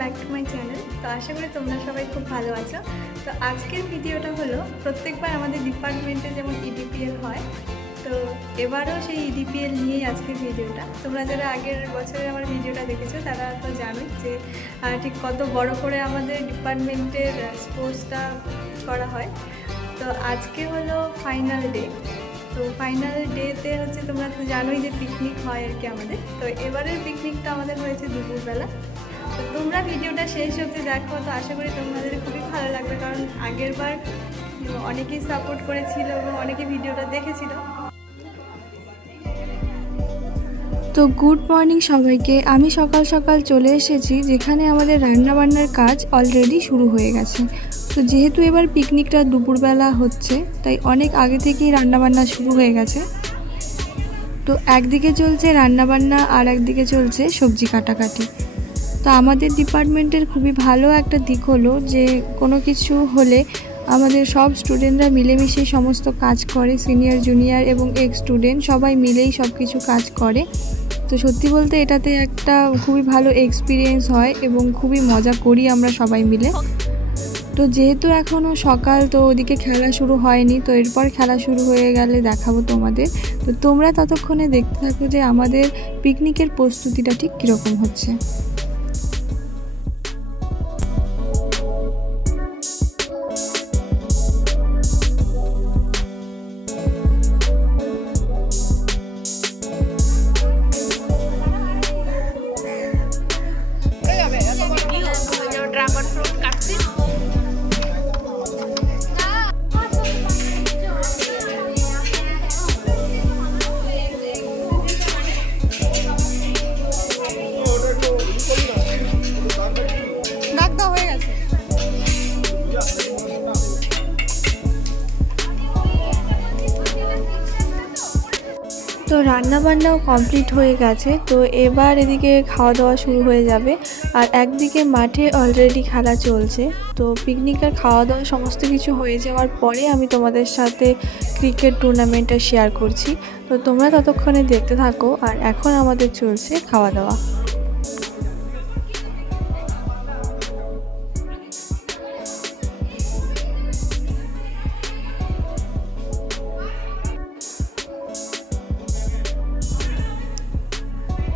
Back to my channel. তো আশা করি তোমরা সবাই খুব ভালো আছো। তো আজকের ভিডিওটা হলো প্রত্যেকবার আমাদের ডিপার্টমেন্টে যেমন ইডিপিএল হয়, তো এবারও সেই ইডিপিএল নিয়েই আজকের ভিডিওটা। তোমরা যারা আগের বছরের আমার ভিডিওটা দেখেছো তারা তো জানোই যে ঠিক কত বড় করে আমাদের ডিপার্টমেন্টের স্পোর্টসটা করা হয়। তো আজকে হলো ফাইনাল ডে। তো ফাইনাল ডেতে হচ্ছে তোমরা তো জানোই যে পিকনিক হয় আর কি আমাদের। তো এবারের পিকনিকটা আমাদের হয়েছে দুপুরবেলা। তো তোমরা ভিডিওটা শেষ অবধি দেখো, তো আশা করি তোমাদের খুবই ভালো লাগবে, কারণ আগের বার অনেকেই সাপোর্ট করেছিল এবং অনেকেই ভিডিওটা দেখেছিল। তো গুড মর্নিং সবাইকে। আমি সকাল সকাল চলে এসেছি যেখানে আমাদের রান্নাবান্নার কাজ অলরেডি শুরু হয়ে গেছে। তো যেহেতু এবার পিকনিকটা দুপুরবেলা হচ্ছে, তাই অনেক আগে থেকেই রান্নাবান্না শুরু হয়ে গেছে। তো একদিকে চলছে রান্নাবান্না আর একদিকে চলছে সবজি কাটাকাটি। তো আমাদের ডিপার্টমেন্টের খুবই ভালো একটা দিক হলো যে কোনো কিছু হলে আমাদের সব স্টুডেন্টরা মিলেমিশে সমস্ত কাজ করে। সিনিয়র জুনিয়র এবং এক্স স্টুডেন্ট সবাই মিলেই সব কিছু কাজ করে। তো সত্যি বলতে এটাতে একটা খুবই ভালো এক্সপিরিয়েন্স হয় এবং খুবই মজা করি আমরা সবাই মিলে। তো যেহেতু এখনও সকাল, তো ওদিকে খেলা শুরু হয়নি, তো এরপর খেলা শুরু হয়ে গেলে দেখাবো তোমাদের। তো তোমরা ততক্ষণে দেখতে থাকো যে আমাদের পিকনিকের প্রস্তুতিটা ঠিক কীরকম হচ্ছে। তো রান্নাবান্নাও কমপ্লিট হয়ে গেছে। তো এবার এদিকে খাওয়া দাওয়া শুরু হয়ে যাবে। আর একদিকে মাঠে অলরেডি খেলা চলছে। তো পিকনিকের খাওয়া দাওয়া সমস্ত কিছু হয়ে যাওয়ার পরে আমি তোমাদের সাথে ক্রিকেট টুর্নামেন্টটা শেয়ার করছি। তো তোমরা ততক্ষণে দেখতে থাকো। আর এখন আমাদের চলছে খাওয়া দাওয়া।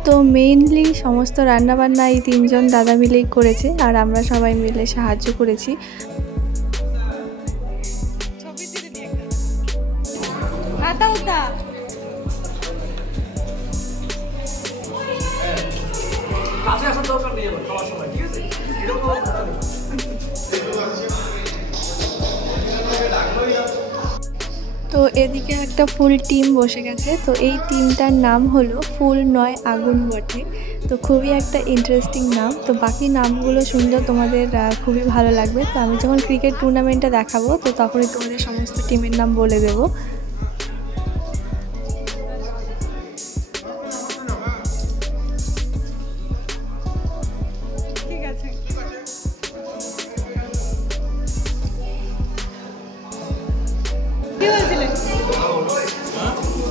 তো মেইনলি সমস্ত রান্নাবান্না এই তিনজন দাদা মিলেই করেছে, আর আমরা সবাই মিলে সাহায্য করেছি। তো এদিকে একটা ফুল টিম বসে গেছে। তো এই টিমটার নাম হলো ফুল নয় আগুন বটে। তো খুবই একটা ইন্টারেস্টিং নাম। তো বাকি নামগুলো শুনলে তোমাদের খুবই ভালো লাগবে। তো আমি যখন ক্রিকেট টুর্নামেন্টটা দেখাবো, তো তখনই তোমাদের সমস্ত টিমের নাম বলে দেবো।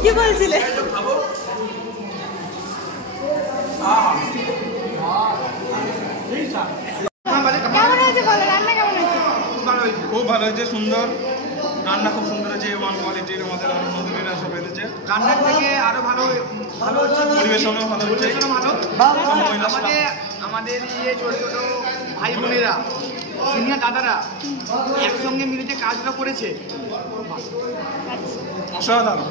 কি বলছিলে? খুব ভালো হয়েছে, সুন্দর রান্না, খুব সুন্দর হয়েছে। ওয়ান কোয়ালিটির আমাদের নন্দনীরা সব হয়েছে। রান্নার থেকে আরো ভালো হচ্ছে, পরিবেশনও ভালো হচ্ছে। আমাদের ছোট ছোট ভাই বোনেরা, সিনিয়র দাদারা একসঙ্গে মিলে যে কাজটা করেছে, অসাধারণ।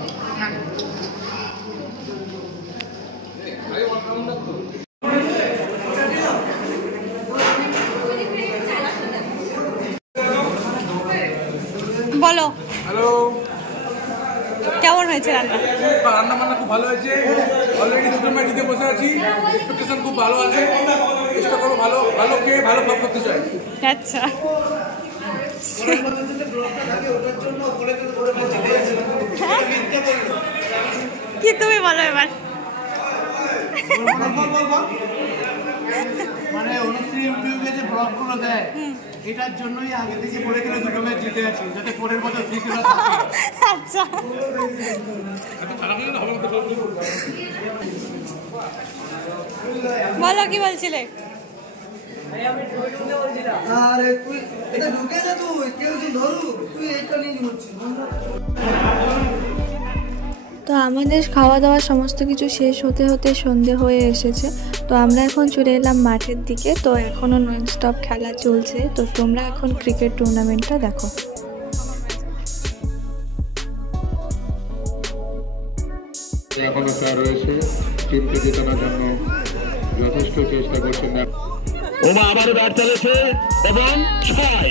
বলো, হ্যালো, কেমন হয়েছে রান্না? রান্না বান্না খুব ভালো হয়েছে। অলরেডি দুটো ম্যাচ দিতে বসে আছি। এক্সপেকটেশন খুব ভালো আছে। চেষ্টা করো ভালো ভালো খেয়ে ভালো ভাব করতে চাই। আচ্ছা, কি তুমি বলো এবার। মানে অনুশ্রী ইউটিউবে যে ব্লগগুলো দেয়, এটার জন্যই আগে থেকে পড়ে গেলে দুটো ম্যাচ জিতে আছি, যাতে পরের বছর ফিক্সড থাকে। আচ্ছা, বলো কি বলছিলে? আরে তুই এটা ঢুকে যা, তুই কেউ তুই ধরু, তুই এটা নিয়ে ঘুরছিস। তো আমাদের খাওয়া দাওয়া সমস্ত কিছু শেষ হতে হতে সন্ধে হয়ে এসেছে। তো আমরা এখন চলে এলাম মাঠের দিকে। তো এখনও নন স্টপ খেলা চলছে। তো তোমরা এখন ক্রিকেট টুর্নামেন্টটা দেখো। এখনো স্যার রয়েছে, টিমকে জেতানোর জন্য যথেষ্ট চেষ্টা করছেন না। ওমা আবারও ব্যাট চালিয়েছে এবং 6।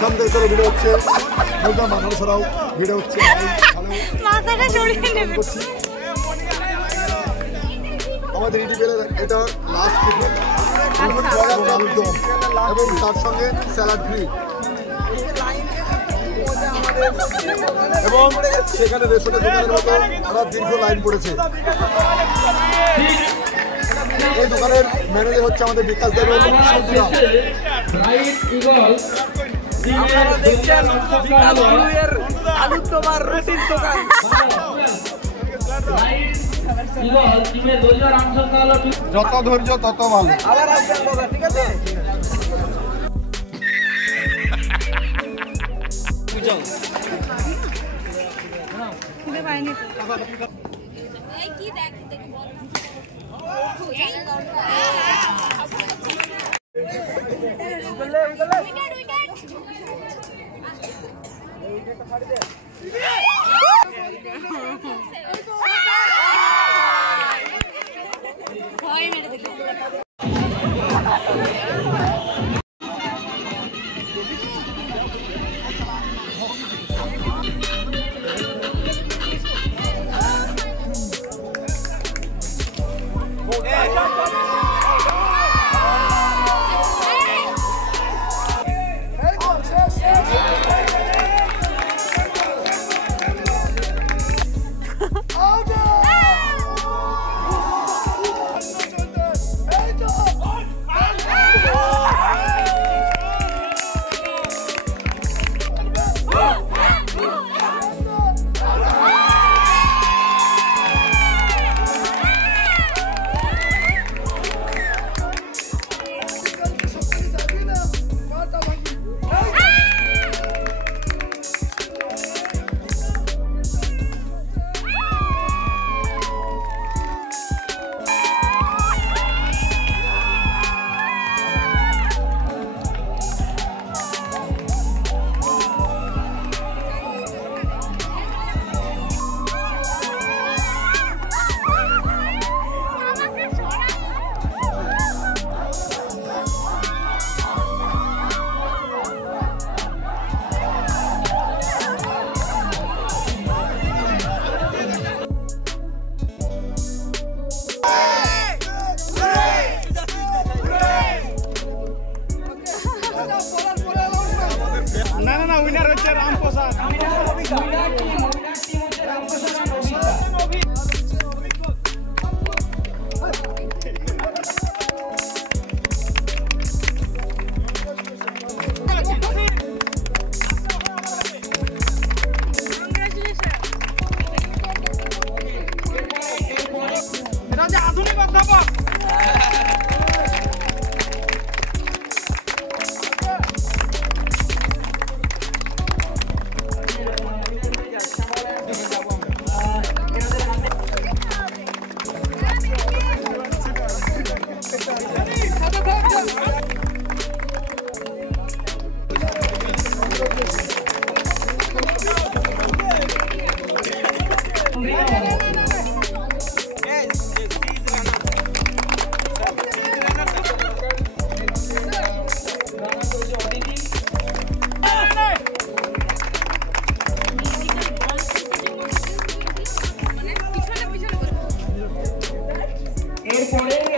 সামনে করে ভিডিও হচ্ছে, মাথাটা সরাও, ভিডিও হচ্ছে, মাথাটা সরিয়ে নেবে। আমাদের ইউটিউবে এটা লাস্ট টিফিন এবং তার সঙ্গে স্যালাড ফ্রি এবং সেখানে রেশনের দোকানের মতো ওরা দীর্ঘ লাইন পড়েছে। এই দোকানের ম্যানেজার হচ্ছে আমাদের বিকাশ দেব এবং যত ধৈর্য তত ভালো। ঠিক আছে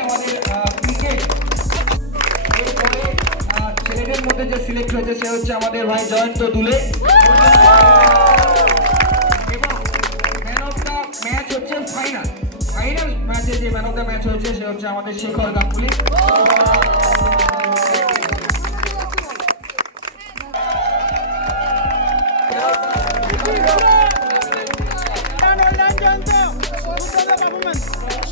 আমাদের ক্রিকেট। এরপরে ছেলেদের মধ্যে যে সিলেক্ট হয়েছে সে হচ্ছে আমাদের ভাই জয়ন্ত দুলে এবং ম্যান অফ দ্য ম্যাচ হচ্ছে ফাইনাল ম্যাচে যে ম্যান অফ দ্য ম্যাচ হয়েছে সে হচ্ছে আমাদের Shekhar Ganguly. Jayanta, good performance.